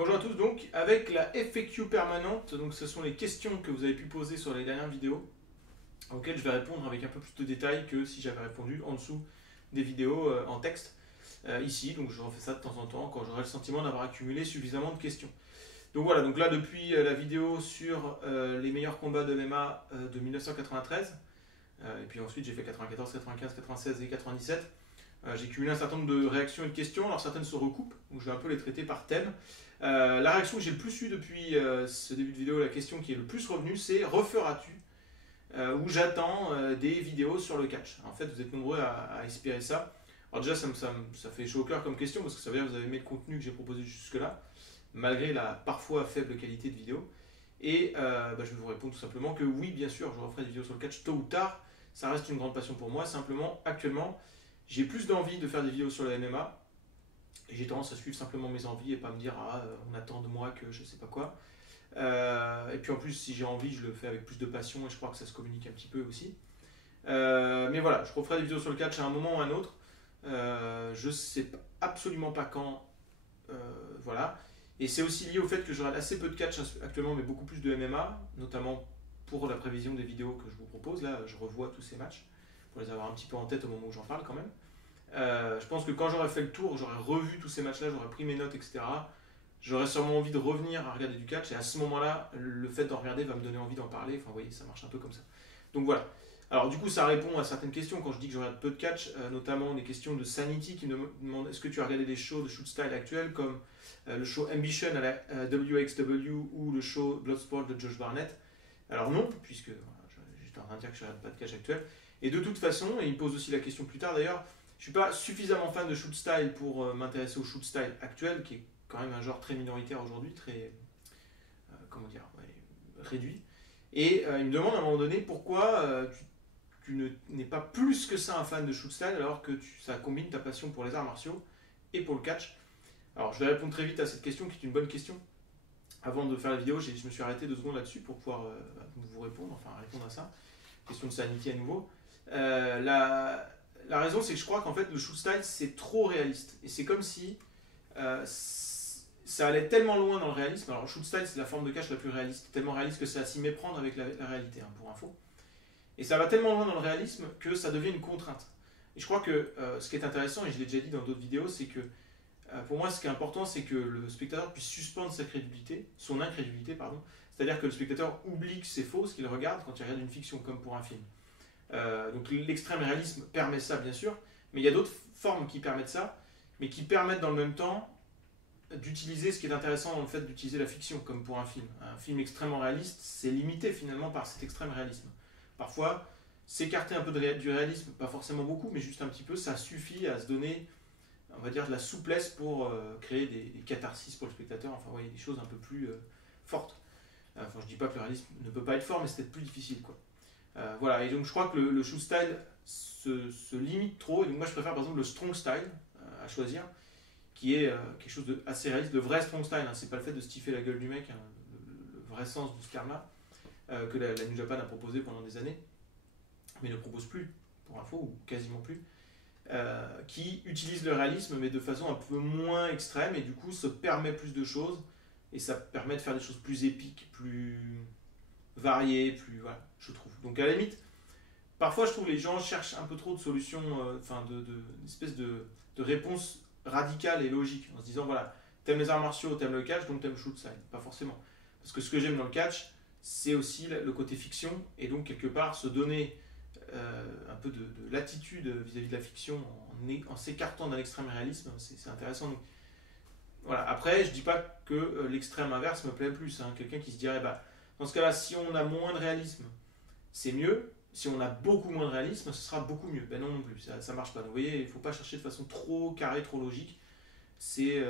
Bonjour à tous, donc avec la FAQ permanente, donc ce sont les questions que vous avez pu poser sur les dernières vidéos, auxquelles je vais répondre avec un peu plus de détails que si j'avais répondu en dessous des vidéos en texte ici. Donc je refais ça de temps en temps quand j'aurai le sentiment d'avoir accumulé suffisamment de questions. Donc voilà, donc là depuis la vidéo sur les meilleurs combats de MMA de 1993, et puis ensuite j'ai fait 94, 95, 96 et 97. J'ai cumulé un certain nombre de réactions et de questions, alors certaines se recoupent, donc je vais un peu les traiter par thème. La réaction que j'ai le plus eue depuis ce début de vidéo, la question qui est le plus revenue, c'est referas-tu où j'attends des vidéos sur le catch. En fait, vous êtes nombreux à espérer ça. Alors déjà, ça fait chaud au cœur comme question, parce que ça veut dire que vous avez aimé le contenu que j'ai proposé jusque-là, malgré la parfois faible qualité de vidéo. Et je vais vous répondre tout simplement que oui, bien sûr, je referai des vidéos sur le catch tôt ou tard. Ça reste une grande passion pour moi. Simplement, actuellement, j'ai plus d'envie de faire des vidéos sur la MMA. Et j'ai tendance à suivre simplement mes envies et pas me dire on attend de moi que je sais pas quoi. Et puis en plus, si j'ai envie, je le fais avec plus de passion et je crois que ça se communique un petit peu aussi. Mais voilà, je referai des vidéos sur le catch à un moment ou à un autre. Je sais absolument pas quand. Voilà. Et c'est aussi lié au fait que j'aurai assez peu de catch actuellement, mais beaucoup plus de MMA, notamment pour la prévision des vidéos que je vous propose. Là, je revois tous ces matchs pour les avoir un petit peu en tête au moment où j'en parle quand même. Je pense que quand j'aurai fait le tour, j'aurai revu tous ces matchs-là, j'aurai pris mes notes, etc. J'aurai sûrement envie de revenir à regarder du catch, et à ce moment-là, le fait d'en regarder va me donner envie d'en parler. Enfin, vous voyez, ça marche un peu comme ça. Donc voilà. Alors du coup, ça répond à certaines questions quand je dis que je regarde peu de catch, notamment des questions de Sanity qui me demandent est-ce que tu as regardé des shows de shoot style actuels comme le show Ambition à la WXW ou le show Bloodsport de Josh Barnett. Alors non, puisque j'étais en train de dire que je ne regarde pas de catch actuel. Et de toute façon, et il me pose aussi la question plus tard d'ailleurs, je ne suis pas suffisamment fan de shoot style pour m'intéresser au shoot style actuel, qui est quand même un genre très minoritaire aujourd'hui, très réduit. Et il me demande à un moment donné pourquoi tu n'es pas plus que ça un fan de shoot style alors que ça combine ta passion pour les arts martiaux et pour le catch. Alors je vais répondre très vite à cette question qui est une bonne question. Avant de faire la vidéo, je me suis arrêté 2 secondes là-dessus pour pouvoir vous répondre, enfin répondre à ça. Question de Sanity à nouveau. La raison, c'est que je crois qu'en fait, le shoot style, c'est trop réaliste. Et c'est comme si ça allait tellement loin dans le réalisme. Alors, le shoot style, c'est la forme de catch la plus réaliste. Tellement réaliste que c'est à s'y méprendre avec la réalité, hein, pour info. Et ça va tellement loin dans le réalisme que ça devient une contrainte. Et je crois que ce qui est intéressant, et je l'ai déjà dit dans d'autres vidéos, c'est que pour moi, ce qui est important, c'est que le spectateur puisse suspendre sa crédulité, son incrédulité, pardon. C'est-à-dire que le spectateur oublie que c'est faux ce qu'il regarde quand il regarde une fiction, comme pour un film. Donc l'extrême réalisme permet ça bien sûr, mais il y a d'autres formes qui permettent ça, mais qui permettent dans le même temps d'utiliser ce qui est intéressant dans le fait d'utiliser la fiction, comme pour un film. Un film extrêmement réaliste, c'est limité finalement par cet extrême réalisme. Parfois, s'écarter un peu du réalisme, pas forcément beaucoup, mais juste un petit peu, ça suffit à se donner, on va dire, de la souplesse pour créer des catharsis pour le spectateur, enfin, ouais, des choses un peu plus fortes. Enfin, je dis pas que le réalisme ne peut pas être fort, mais c'est peut-être plus difficile, quoi. Voilà, et donc je crois que le shoot style se limite trop, et donc moi je préfère par exemple le strong style à choisir, qui est quelque chose d'assez réaliste, le vrai strong style, hein, c'est pas le fait de stiffer la gueule du mec, hein, le vrai sens du ce terme-là, que la New Japan a proposé pendant des années, mais ne propose plus, pour info, ou quasiment plus, qui utilise le réalisme mais de façon un peu moins extrême, et du coup se permet plus de choses, et ça permet de faire des choses plus épiques, plus variées, plus, voilà, je trouve. Donc à la limite, parfois je trouve que les gens cherchent un peu trop de solutions, une espèce de réponse radicale et logique, en se disant voilà, t'aimes les arts martiaux, t'aimes le catch, donc t'aimes shoot style. Pas forcément. Parce que ce que j'aime dans le catch, c'est aussi le côté fiction, et donc quelque part se donner un peu de latitude vis-à-vis de la fiction en s'écartant d'un extrême réalisme, c'est intéressant. Donc, voilà. Après, je dis pas que l'extrême inverse me plaît plus. Hein. Quelqu'un qui se dirait bah, dans ce cas-là, si on a moins de réalisme, c'est mieux. Si on a beaucoup moins de réalisme, ce sera beaucoup mieux. Ben non non plus, ça ne marche pas. Donc, vous voyez, il ne faut pas chercher de façon trop carrée, trop logique. C'est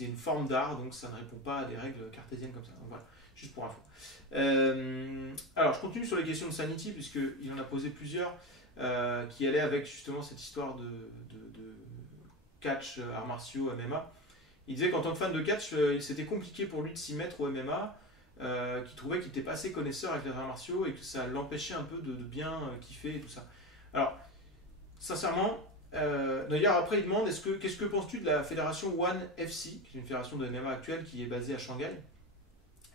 une forme d'art, donc ça ne répond pas à des règles cartésiennes comme ça. Donc voilà, juste pour info. Alors, je continue sur les questions de Sanity, puisqu'il en a posé plusieurs, qui allaient avec justement cette histoire de catch, arts martiaux, MMA. Il disait qu'en tant que fan de catch, c'était compliqué pour lui de s'y mettre au MMA, qu'il trouvait qu'il n'était pas assez connaisseur avec les arts martiaux et que ça l'empêchait un peu de bien kiffer et tout ça. Alors, sincèrement, D'ailleurs, après, il demande qu'est-ce que penses-tu de la fédération One FC, qui est une fédération de MMA actuelle qui est basée à Shanghai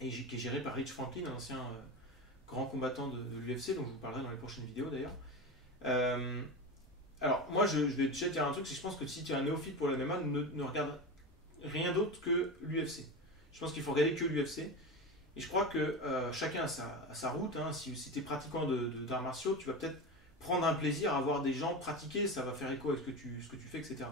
et qui est gérée par Rich Franklin, un ancien grand combattant de l'UFC, dont je vous parlerai dans les prochaines vidéos d'ailleurs. Alors, moi, je vais déjà dire un truc, c'est que je pense que si tu es un néophyte pour le MMA, ne regarde rien d'autre que l'UFC. Je pense qu'il faut regarder que l'UFC. Et je crois que chacun a sa route. Hein. Si tu es pratiquant d'arts martiaux, tu vas peut-être prendre un plaisir à voir des gens pratiquer, ça va faire écho avec ce que tu fais, etc.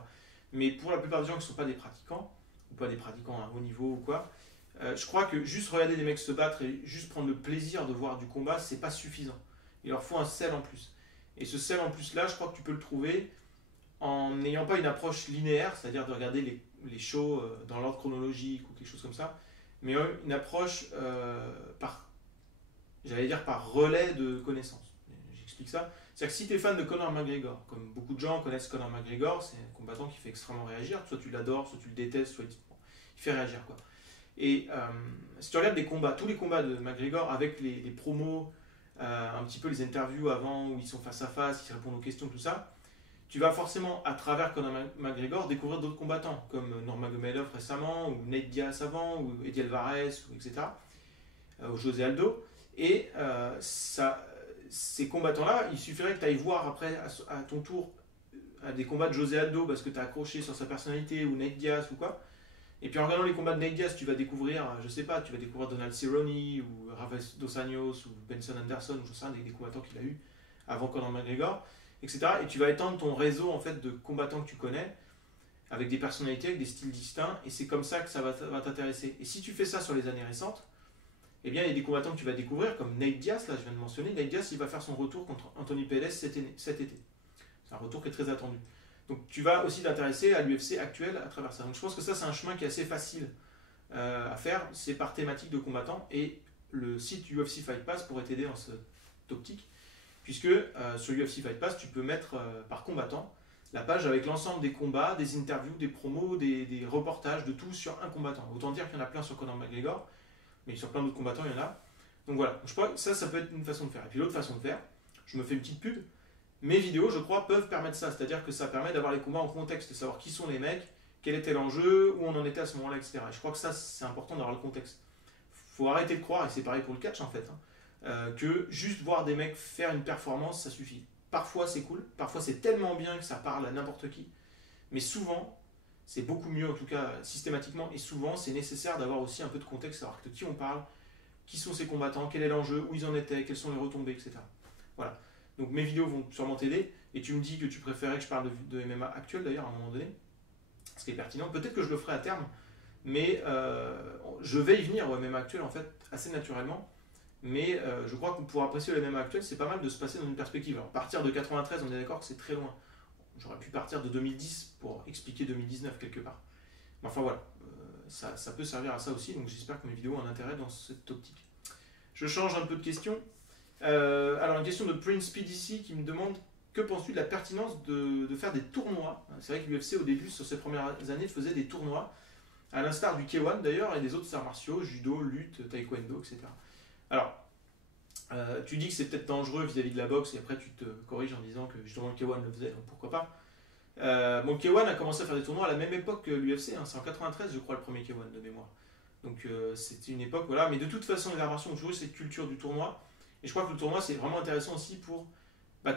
Mais pour la plupart des gens qui ne sont pas des pratiquants, ou pas des pratiquants à haut niveau ou quoi, je crois que juste regarder des mecs se battre et juste prendre le plaisir de voir du combat, c'est pas suffisant. Il leur faut un sel en plus. Et ce sel en plus là, je crois que tu peux le trouver en n'ayant pas une approche linéaire, c'est-à-dire de regarder les shows dans l'ordre chronologique ou quelque chose comme ça, mais une approche par relais de connaissances. J'explique ça. C'est-à-dire que si tu es fan de Conor McGregor, comme beaucoup de gens connaissent Conor McGregor, c'est un combattant qui fait extrêmement réagir, soit tu l'adores, soit tu le détestes, soit il fait réagir, quoi. Et si tu regardes des combats, tous les combats de McGregor avec les promos, un petit peu les interviews avant où ils sont face à face, ils répondent aux questions, tout ça, tu vas forcément, à travers Conor McGregor, découvrir d'autres combattants, comme Nurmagomedov récemment, ou Nate Diaz avant, ou Eddie Alvarez, etc., ou José Aldo. Et ces combattants-là, il suffirait que tu ailles voir après, à ton tour, à des combats de José Aldo, parce que tu as accroché sur sa personnalité, ou Nate Diaz, ou quoi. Et puis en regardant les combats de Nate Diaz, tu vas découvrir, je sais pas, tu vas découvrir Donald Cerrone, ou Rafael Dos Anjos, ou Benson Anderson, ou je sais pas, des combattants qu'il a eu avant Conor McGregor, etc. Et tu vas étendre ton réseau en fait de combattants que tu connais avec des personnalités, avec des styles distincts, et c'est comme ça que ça va t'intéresser. Et si tu fais ça sur les années récentes, eh bien il y a des combattants que tu vas découvrir, comme Nate Diaz, là je viens de mentionner. Nate Diaz, il va faire son retour contre Anthony Pettis cet été. C'est un retour qui est très attendu. Donc tu vas aussi t'intéresser à l'UFC actuel à travers ça. Donc je pense que ça c'est un chemin qui est assez facile à faire, c'est par thématique de combattants, et le site UFC Fight Pass pourrait t'aider dans cette optique. Puisque sur UFC Fight Pass, tu peux mettre par combattant la page avec l'ensemble des combats, des interviews, des promos, des reportages, de tout sur un combattant. Autant dire qu'il y en a plein sur Conor McGregor, mais sur plein d'autres combattants, il y en a. Donc voilà, donc je crois que ça peut être une façon de faire. Et puis l'autre façon de faire, je me fais une petite pub, mes vidéos, je crois, peuvent permettre ça. C'est-à-dire que ça permet d'avoir les combats en contexte, de savoir qui sont les mecs, quel était l'enjeu, où on en était à ce moment-là, etc. Et je crois que ça, c'est important d'avoir le contexte. Faut arrêter de croire, et c'est pareil pour le catch en fait, que juste voir des mecs faire une performance, ça suffit. Parfois c'est cool, parfois c'est tellement bien que ça parle à n'importe qui, mais souvent, c'est beaucoup mieux en tout cas systématiquement, et souvent c'est nécessaire d'avoir aussi un peu de contexte, savoir de qui on parle, qui sont ces combattants, quel est l'enjeu, où ils en étaient, quelles sont les retombées, etc. Voilà. Donc mes vidéos vont sûrement t'aider, et tu me dis que tu préférais que je parle de MMA actuel d'ailleurs à un moment donné, ce qui est pertinent. Peut-être que je le ferai à terme, mais je vais y venir au MMA actuel en fait assez naturellement. Mais je crois que pour apprécier le MMA actuel, c'est pas mal de se passer dans une perspective. Alors, partir de 93, on est d'accord que c'est très loin. J'aurais pu partir de 2010 pour expliquer 2019 quelque part. Mais enfin voilà, ça peut servir à ça aussi, donc j'espère que mes vidéos ont un intérêt dans cette optique. Je change un peu de question. Alors une question de Prince PDC qui me demande: que penses-tu de la pertinence de faire des tournois? C'est vrai que l'UFC au début, sur ses premières années, faisait des tournois, à l'instar du K1 d'ailleurs, et des autres arts martiaux, judo, lutte, taekwondo, etc. Alors, tu dis que c'est peut-être dangereux vis-à-vis de la boxe, et après tu te corriges en disant que justement le K1 le faisait, donc pourquoi pas. Bon, le K1 a commencé à faire des tournois à la même époque que l'UFC, hein, c'est en 93 je crois le premier K1 de mémoire. Donc c'était une époque, voilà, mais de toute façon les arts martiaux ont toujours eu cette culture du tournoi, et je crois que le tournoi c'est vraiment intéressant aussi pour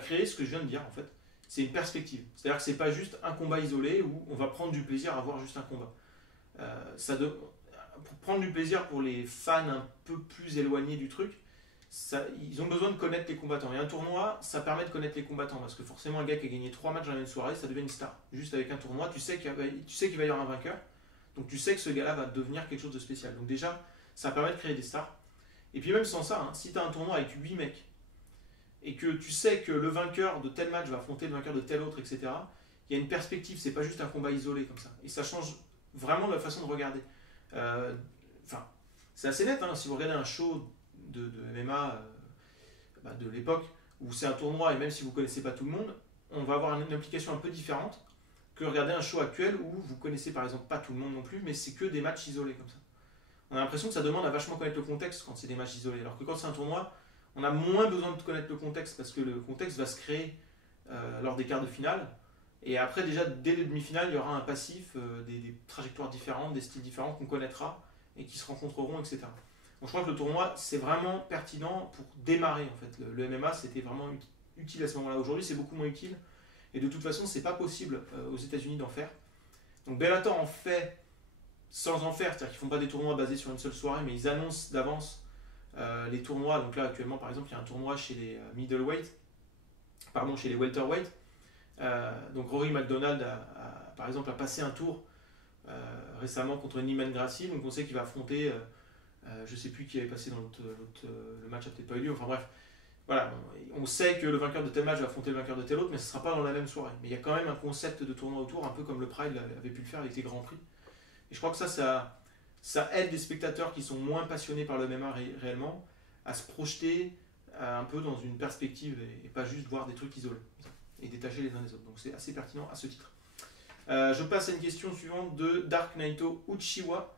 créer ce que je viens de dire en fait. C'est une perspective, c'est-à-dire que c'est pas juste un combat isolé où on va prendre du plaisir à voir juste un combat. Pour prendre du plaisir pour les fans un peu plus éloignés du truc, ils ont besoin de connaître les combattants. Et un tournoi, ça permet de connaître les combattants. Parce que forcément, un gars qui a gagné 3 matchs dans la même soirée, ça devient une star. Juste avec un tournoi, tu sais qu'il va y avoir un vainqueur. Donc tu sais que ce gars-là va devenir quelque chose de spécial. Donc déjà, ça permet de créer des stars. Et puis même sans ça, hein, si tu as un tournoi avec 8 mecs, et que tu sais que le vainqueur de tel match va affronter le vainqueur de tel autre, etc., il y a une perspective, c'est pas juste un combat isolé comme ça. Et ça change vraiment la façon de regarder. C'est assez net, hein, si vous regardez un show de MMA de l'époque, où c'est un tournoi, et même si vous ne connaissez pas tout le monde, on va avoir une implication un peu différente que regarder un show actuel où vous connaissez par exemple pas tout le monde non plus, mais c'est que des matchs isolés comme ça. On a l'impression que ça demande à vachement connaître le contexte quand c'est des matchs isolés, alors que quand c'est un tournoi, on a moins besoin de connaître le contexte, parce que le contexte va se créer lors des quarts de finale, Et après, déjà, dès les demi-finales, il y aura un passif, des trajectoires différentes, des styles différents qu'on connaîtra et qui se rencontreront, etc. Donc je crois que le tournoi, c'est vraiment pertinent pour démarrer, en fait. Le MMA, c'était vraiment utile à ce moment-là. Aujourd'hui, c'est beaucoup moins utile. Et de toute façon, c'est pas possible aux États-Unis d'en faire. Donc Bellator en fait sans en faire, c'est-à-dire qu'ils font pas des tournois basés sur une seule soirée, mais ils annoncent d'avance les tournois. Donc là, actuellement, par exemple, il y a un tournoi chez les middleweight, pardon, chez les welterweight. Donc Rory McDonald, par exemple, a passé un tour récemment contre Niman Gracie. Donc on sait qu'il va affronter, je sais plus qui avait passé dans le match, a peut-être pas eu lieu. Enfin bref, voilà, on sait que le vainqueur de tel match va affronter le vainqueur de tel autre, mais ce ne sera pas dans la même soirée. Mais il y a quand même un concept de tournoi autour, un peu comme le Pride avait pu le faire avec les Grands Prix. Et je crois que ça aide les spectateurs qui sont moins passionnés par le MMA réellement à se projeter un peu dans une perspective et pas juste voir des trucs isolés et détacher les uns des autres. Donc c'est assez pertinent à ce titre. Je passe à une question suivante de Dark Naito Uchiwa.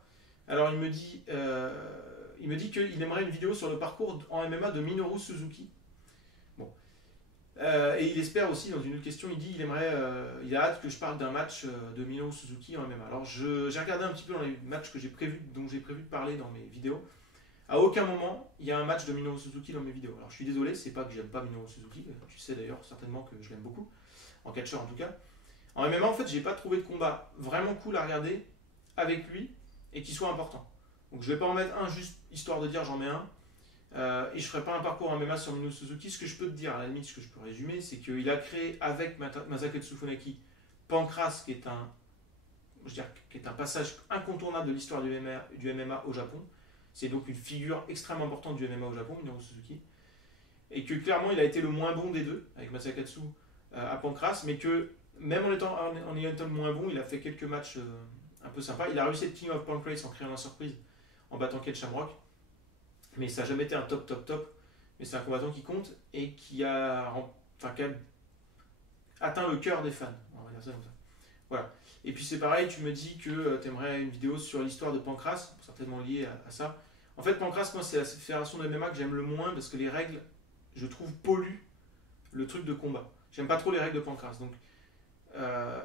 Alors il me dit qu'il aimerait une vidéo sur le parcours en MMA de Minoru Suzuki. Bon. Et il espère aussi, dans une autre question, il a hâte que je parle d'un match de Minoru Suzuki en MMA. Alors j'ai regardé un petit peu dans les matchs dont j'ai prévu de parler dans mes vidéos. À aucun moment, il y a un match de Minoru Suzuki dans mes vidéos. Alors je suis désolé, c'est pas que j'aime pas Minoru Suzuki, tu sais d'ailleurs certainement que je l'aime beaucoup, en catcheur en tout cas. En MMA, en fait, j'ai pas trouvé de combat vraiment cool à regarder avec lui et qui soit important. Donc je vais pas en mettre un juste histoire de dire j'en mets un. Et je ferai pas un parcours en MMA sur Minoru Suzuki. Ce que je peux te dire, à la limite, ce que je peux résumer, c'est qu'il a créé avec Masakatsu Funaki Pancras, qui est un passage incontournable de l'histoire du MMA au Japon. C'est donc une figure extrêmement importante du MMA au Japon, Minoru Suzuki. Et que clairement, il a été le moins bon des deux, avec Masakatsu à Pancras, mais que même en ayant été le moins bon, il a fait quelques matchs un peu sympas. Il a réussi à être King of Pancras en créant la surprise, en battant Ken Shamrock. Mais ça n'a jamais été un top. Mais c'est un combattant qui compte et qui a atteint le cœur des fans. On va dire ça comme ça. Voilà. Et puis c'est pareil, tu me dis que tu aimerais une vidéo sur l'histoire de Pancras, certainement liée à ça. En fait, Pancras, moi, c'est la fédération de MMA que j'aime le moins parce que les règles, je trouve, polluent le truc de combat. J'aime pas trop les règles de Pancras. Donc,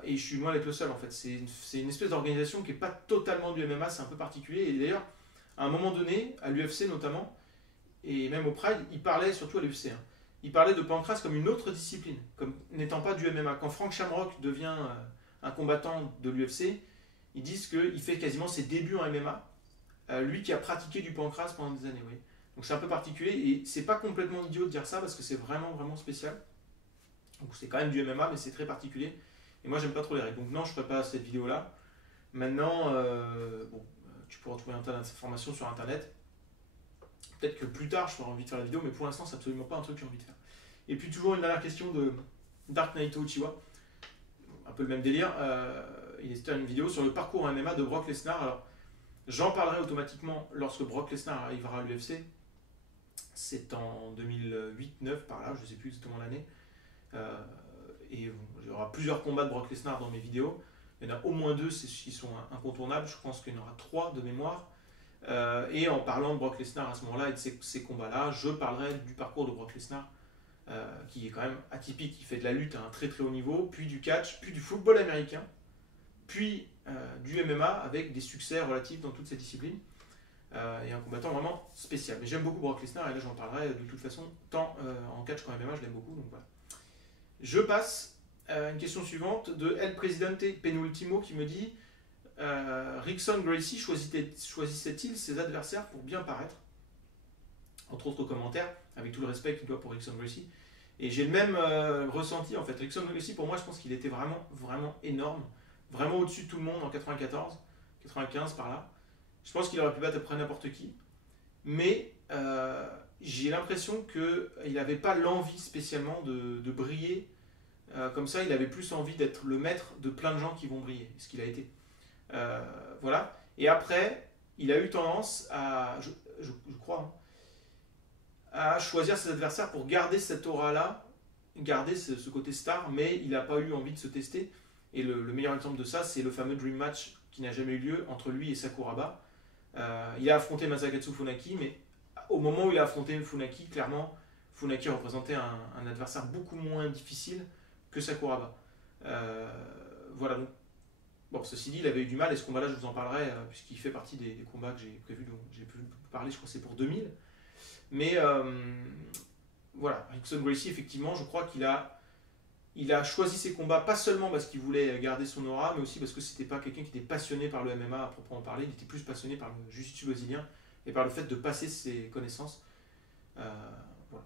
et je suis loin d'être le seul en fait. C'est une espèce d'organisation qui n'est pas totalement du MMA, c'est un peu particulier. Et d'ailleurs, à un moment donné, à l'UFC notamment, et même au Pride, il parlait, surtout à l'UFC, il parlait de Pancras comme une autre discipline, comme n'étant pas du MMA. Quand Frank Shamrock devient un combattant de l'UFC, ils disent qu'il fait quasiment ses débuts en MMA, lui qui a pratiqué du Pancras pendant des années. Oui. Donc c'est un peu particulier, et c'est pas complètement idiot de dire ça, parce que c'est vraiment spécial. Donc c'est quand même du MMA, mais c'est très particulier. Et moi, j'aime pas trop les règles. Donc non, je ferai pas cette vidéo-là. Maintenant, tu pourras trouver un tas d'informations sur Internet. Peut-être que plus tard, je ferai envie de faire la vidéo, mais pour l'instant, c'est absolument pas un truc que j'ai envie de faire. Et puis toujours une dernière question de Dark Naito Uchiwa. Un peu le même délire. Il espère une vidéo sur le parcours en MMA de Brock Lesnar. Alors, j'en parlerai automatiquement lorsque Brock Lesnar arrivera à l'UFC. C'est en 2008-9 par là, je ne sais plus exactement l'année. Et il y aura plusieurs combats de Brock Lesnar dans mes vidéos. Il y en a au moins 2 qui sont incontournables. Je pense qu'il y en aura 3 de mémoire. Et en parlant de Brock Lesnar à ce moment-là et de ces combats-là, je parlerai du parcours de Brock Lesnar, qui est quand même atypique. Il fait de la lutte à un très haut niveau, puis du catch, puis du football américain, puis du MMA avec des succès relatifs dans toutes ces disciplines. Et un combattant vraiment spécial. Mais j'aime beaucoup Brock Lesnar et là j'en parlerai de toute façon, tant en catch qu'en MMA, je l'aime beaucoup. Donc voilà. Je passe à une question suivante de El Presidente Penultimo qui me dit Rickson Gracie choisissait-il ses adversaires pour bien paraître? Entre autres commentaires, avec tout le respect qu'il doit pour Rickson Gracie. Et j'ai le même ressenti en fait. Rickson Gracie, pour moi, je pense qu'il était vraiment énorme, vraiment au-dessus de tout le monde en 94, 95 par là. Je pense qu'il aurait pu battre après n'importe qui. Mais j'ai l'impression qu'il n'avait pas l'envie spécialement de briller comme ça. Il avait plus envie d'être le maître de plein de gens qui vont briller, ce qu'il a été. Voilà. Et après, il a eu tendance à, je crois, à choisir ses adversaires pour garder cette aura-là, garder ce côté star, mais il n'a pas eu envie de se tester. Et le meilleur exemple de ça, c'est le fameux Dream Match qui n'a jamais eu lieu entre lui et Sakuraba. Il a affronté Masakatsu Funaki, mais au moment où il a affronté Funaki, clairement, Funaki représentait un adversaire beaucoup moins difficile que Sakuraba. Voilà, donc, bon, ceci dit, il avait eu du mal, et ce combat-là, je vous en parlerai, puisqu'il fait partie des combats que j'ai prévus, dont j'ai pu parler, je crois que c'est pour 2000. Mais voilà, Rickson Gracie, effectivement, je crois il a choisi ses combats pas seulement parce qu'il voulait garder son aura, mais aussi parce que c'était pas quelqu'un qui était passionné par le MMA à proprement parler, il était plus passionné par le jiu-jitsu brésilien et par le fait de passer ses connaissances. Voilà. Bon.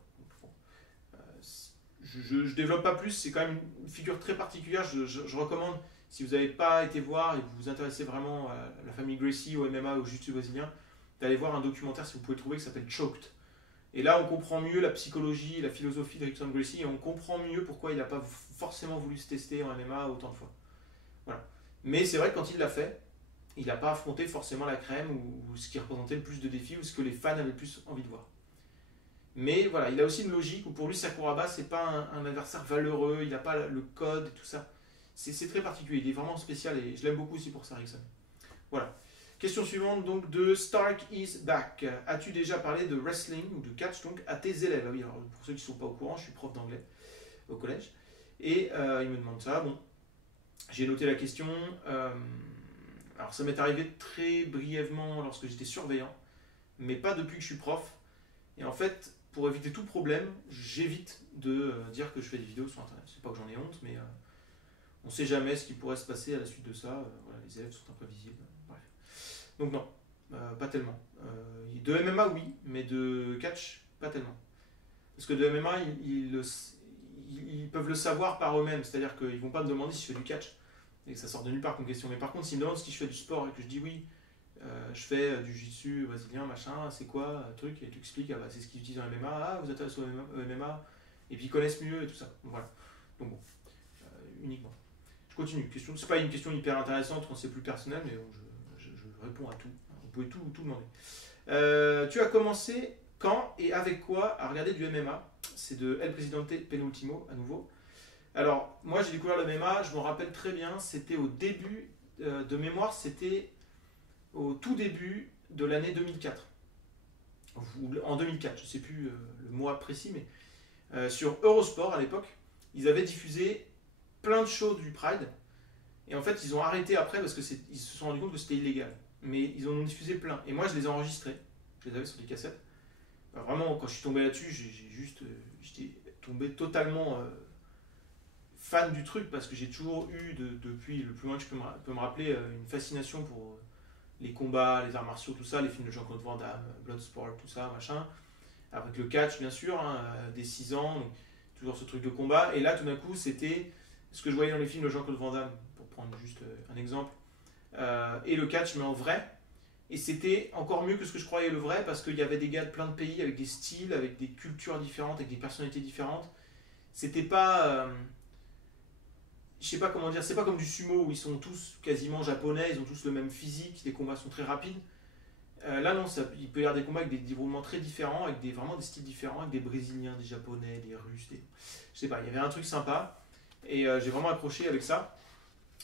Je développe pas plus, c'est quand même une figure très particulière. Je recommande, si vous n'avez pas été voir et que vous vous intéressez vraiment à la famille Gracie, au MMA, au jiu-jitsu brésilien, d'aller voir un documentaire, si vous pouvez le trouver, qui s'appelle Choked. Et là, on comprend mieux la psychologie, la philosophie de Rickson Gracie, et on comprend mieux pourquoi il n'a pas forcément voulu se tester en MMA autant de fois. Voilà. Mais c'est vrai que quand il l'a fait, il n'a pas affronté forcément la crème ou ce qui représentait le plus de défis ou ce que les fans avaient le plus envie de voir. Mais voilà, il a aussi une logique où pour lui, Sakuraba, c'est pas un adversaire valeureux, il n'a pas le code et tout ça. C'est très particulier, il est vraiment spécial et je l'aime beaucoup aussi pour ça, Rickson. Voilà. Question suivante donc de Stark is back. As-tu déjà parlé de wrestling ou de catch donc à tes élèves? Ah oui, alors pour ceux qui ne sont pas au courant, je suis prof d'anglais au collège. Et il me demande ça. Bon, j'ai noté la question. Alors ça m'est arrivé très brièvement lorsque j'étais surveillant, mais pas depuis que je suis prof. Et en fait, pour éviter tout problème, j'évite de dire que je fais des vidéos sur Internet. C'est pas que j'en ai honte, mais on ne sait jamais ce qui pourrait se passer à la suite de ça. Voilà, les élèves sont imprévisibles. Bref. Donc non, pas tellement. De MMA, oui, mais de catch, pas tellement. Parce que de MMA, ils peuvent le savoir par eux-mêmes. C'est-à-dire qu'ils ne vont pas me demander si je fais du catch. Et que ça sort de nulle part comme question. Mais par contre, s'ils me demandent si je fais du sport et que je dis oui, je fais du jiu-jitsu brésilien, machin, c'est quoi, truc, et tu expliques, ah bah c'est ce qu'ils utilisent en MMA, ah vous êtes au MMA, et puis ils connaissent mieux et tout ça. Donc voilà. Donc bon, uniquement. Je continue. Question, c'est pas une question hyper intéressante quand c'est plus personnel, mais bon, je réponds à tout. Vous pouvez tout demander. Tu as commencé quand et avec quoi à regarder du MMA? C'est de El Presidente Penultimo, à nouveau. Alors, moi j'ai découvert le MMA, je me rappelle très bien, c'était au début de mémoire, c'était au tout début de l'année 2004. Ou en 2004, je ne sais plus le mois précis, mais sur Eurosport à l'époque, ils avaient diffusé plein de shows du Pride. Et en fait, ils ont arrêté après parce qu'ils se sont rendus compte que c'était illégal. Mais ils en ont diffusé plein. Et moi, je les ai enregistrés. Je les avais sur des cassettes. Alors, vraiment, quand je suis tombé là-dessus, j'étais tombé totalement fan du truc parce que j'ai toujours eu, depuis le plus loin que je peux me rappeler, une fascination pour les combats, les arts martiaux, tout ça, les films de Jean-Claude Van Damme, Bloodsport, tout ça, machin. Avec le catch, bien sûr, hein, dès 6 ans, donc, toujours ce truc de combat. Et là, tout d'un coup, c'était ce que je voyais dans les films de Jean-Claude Van Damme, pour prendre juste un exemple, et le catch, mais en vrai. Et c'était encore mieux que ce que je croyais le vrai, parce qu'il y avait des gars de plein de pays, avec des styles, avec des cultures différentes, avec des personnalités différentes. C'était pas... je sais pas comment dire, c'est pas comme du sumo où ils sont tous quasiment japonais, ils ont tous le même physique, les combats sont très rapides. Là non, il peut y avoir des combats avec des déroulements très différents, avec vraiment des styles différents, avec des Brésiliens, des Japonais, des Russes, je sais pas, il y avait un truc sympa, et j'ai vraiment accroché avec ça.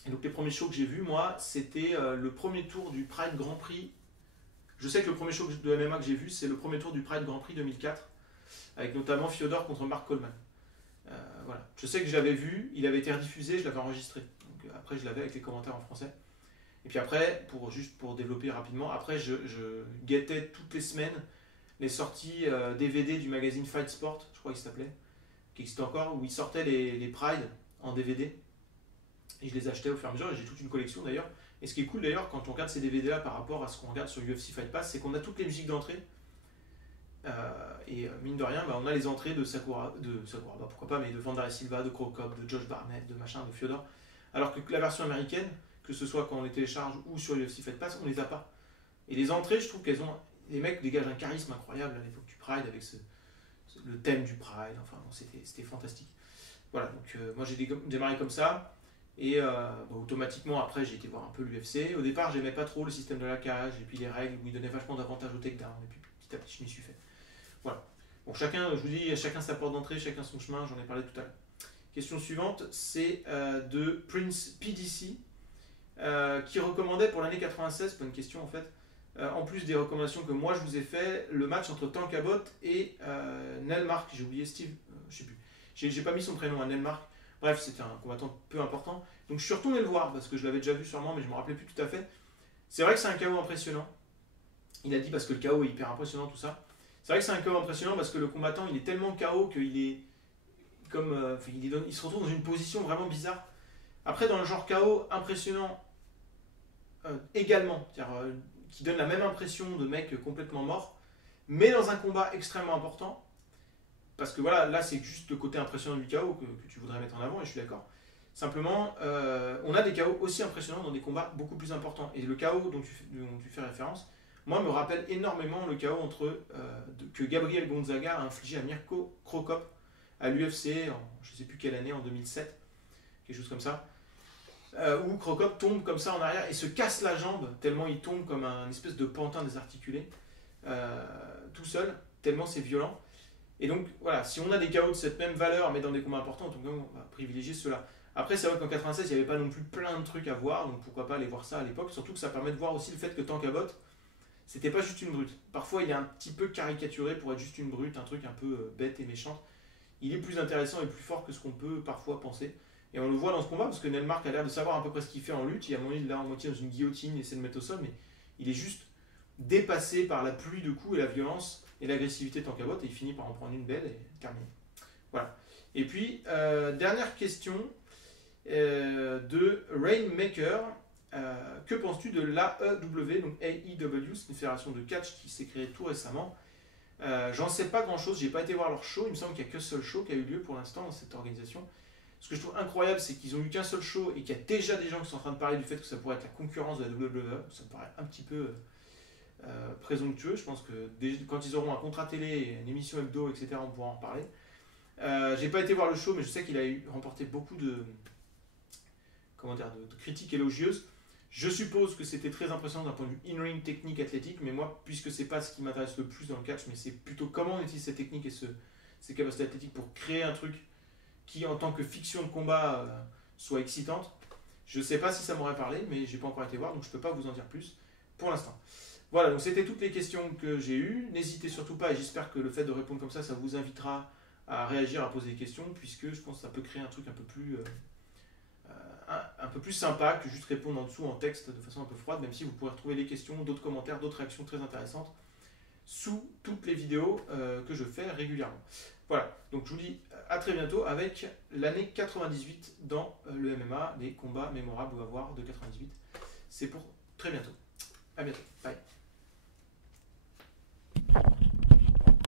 Et donc les premiers shows que j'ai vus, moi, c'était le premier tour du Pride Grand Prix. Je sais que le premier show de MMA que j'ai vu, c'est le premier tour du Pride Grand Prix 2004, avec notamment Fyodor contre Mark Coleman. Voilà. Je sais que je l'avais vu, il avait été rediffusé, je l'avais enregistré. Donc, après, je l'avais avec les commentaires en français. Et puis après, juste pour développer rapidement, après, je guettais toutes les semaines les sorties DVD du magazine Fight Sport, je crois qu'il s'appelait, qui existe encore, où ils sortaient les Pride en DVD. Et je les achetais au fur et à mesure, et j'ai toute une collection d'ailleurs. Et ce qui est cool d'ailleurs, quand on regarde ces DVD-là par rapport à ce qu'on regarde sur UFC Fight Pass, c'est qu'on a toutes les musiques d'entrée. Et mine de rien, on a les entrées de Sakura, pourquoi pas, mais de Vanderlei Silva, de Krokop, de Josh Barnett, de machin, de Fyodor. Alors que la version américaine, que ce soit quand on les télécharge ou sur UFC Fight Pass, on les a pas. Et les entrées, je trouve qu'elles ont. Les mecs dégagent un charisme incroyable à l'époque du Pride, avec le thème du Pride, enfin, c'était fantastique. Voilà, donc moi j'ai démarré comme ça. Et automatiquement, après, j'ai été voir un peu l'UFC. Au départ, j'aimais pas trop le système de la cage, et puis les règles où ils donnaient vachement d'avantages au takedown. Et puis petit à petit, je m'y suis fait. Voilà. Bon, chacun, je vous dis, chacun sa porte d'entrée, chacun son chemin, j'en ai parlé tout à l'heure. Question suivante, c'est de Prince PDC, qui recommandait pour l'année 96, pas une question en fait, en plus des recommandations que moi je vous ai fait, le match entre Tank Abbott et Nelmark, j'ai oublié Steve, je sais plus, j'ai pas mis son prénom à Nelmark. Bref, c'était un combattant peu important. Donc je suis retourné le voir, parce que je l'avais déjà vu sûrement, mais je me rappelais plus tout à fait. C'est vrai que c'est un KO impressionnant. Il a dit parce que le KO est hyper impressionnant, tout ça. C'est vrai que c'est un KO impressionnant parce que le combattant, il est tellement KO qu'il est comme... il se retrouve dans une position vraiment bizarre. Après, dans le genre KO impressionnant également, c'est-à-dire qui donne la même impression de mec complètement mort, mais dans un combat extrêmement important, parce que voilà, là c'est juste le côté impressionnant du KO que tu voudrais mettre en avant, et je suis d'accord. Simplement, on a des KO aussi impressionnants dans des combats beaucoup plus importants. Et le KO dont tu fais référence, moi, me rappelle énormément le KO que Gabriel Gonzaga a infligé à Mirko Cro Cop à l'UFC, je ne sais plus quelle année, en 2007, quelque chose comme ça, où Cro Cop tombe comme ça en arrière et se casse la jambe, tellement il tombe comme un espèce de pantin désarticulé, tout seul, tellement c'est violent. Et donc, voilà, si on a des KO de cette même valeur, mais dans des combats importants, on va privilégier ceux-là. Après, c'est vrai qu'en 96, il n'y avait pas non plus plein de trucs à voir, donc pourquoi pas aller voir ça à l'époque, surtout que ça permet de voir aussi le fait que Tankabot, c'était pas juste une brute. Parfois, il est un petit peu caricaturé pour être juste une brute, un truc un peu bête et méchante. Il est plus intéressant et plus fort que ce qu'on peut parfois penser. Et on le voit dans ce combat, parce que Nelmark a l'air de savoir à peu près ce qu'il fait en lutte. Il a là en moitié dans une guillotine, il essaie de mettre au sol, mais il est juste dépassé par la pluie de coups et la violence et l'agressivité de Tankabot, et il finit par en prendre une belle et terminer. Voilà. Et puis, dernière question de Rainmaker. Que penses-tu de l'AEW, donc AEW, c'est une fédération de catch qui s'est créée tout récemment. J'en sais pas grand-chose, j'ai pas été voir leur show, il me semble qu'il n'y a qu'un seul show qui a eu lieu pour l'instant dans cette organisation. Ce que je trouve incroyable, c'est qu'ils ont eu qu'un seul show et qu'il y a déjà des gens qui sont en train de parler du fait que ça pourrait être la concurrence de la WWE. Ça me paraît un petit peu présomptueux. Je pense que quand ils auront un contrat télé, une émission hebdo, etc., on pourra en reparler. J'ai pas été voir le show, mais je sais qu'il a remporté beaucoup de critiques élogieuses. Je suppose que c'était très impressionnant d'un point de vue in-ring technique athlétique, mais moi, puisque c'est pas ce qui m'intéresse le plus dans le catch, mais c'est plutôt comment on utilise cette technique et ces capacités athlétiques pour créer un truc qui, en tant que fiction de combat, soit excitante. Je sais pas si ça m'aurait parlé, mais j'ai pas encore été voir, donc je peux pas vous en dire plus pour l'instant. Voilà, donc c'était toutes les questions que j'ai eues. N'hésitez surtout pas, et j'espère que le fait de répondre comme ça vous invitera à réagir, à poser des questions, puisque je pense que ça peut créer un truc un peu plus sympa que juste répondre en dessous en texte de façon un peu froide, même si vous pourrez retrouver les questions, d'autres commentaires, d'autres réactions très intéressantes sous toutes les vidéos que je fais régulièrement. Voilà, donc je vous dis à très bientôt avec l'année 98 dans le MMA, les combats mémorables à voir de 98. C'est pour très bientôt. À bientôt, bye.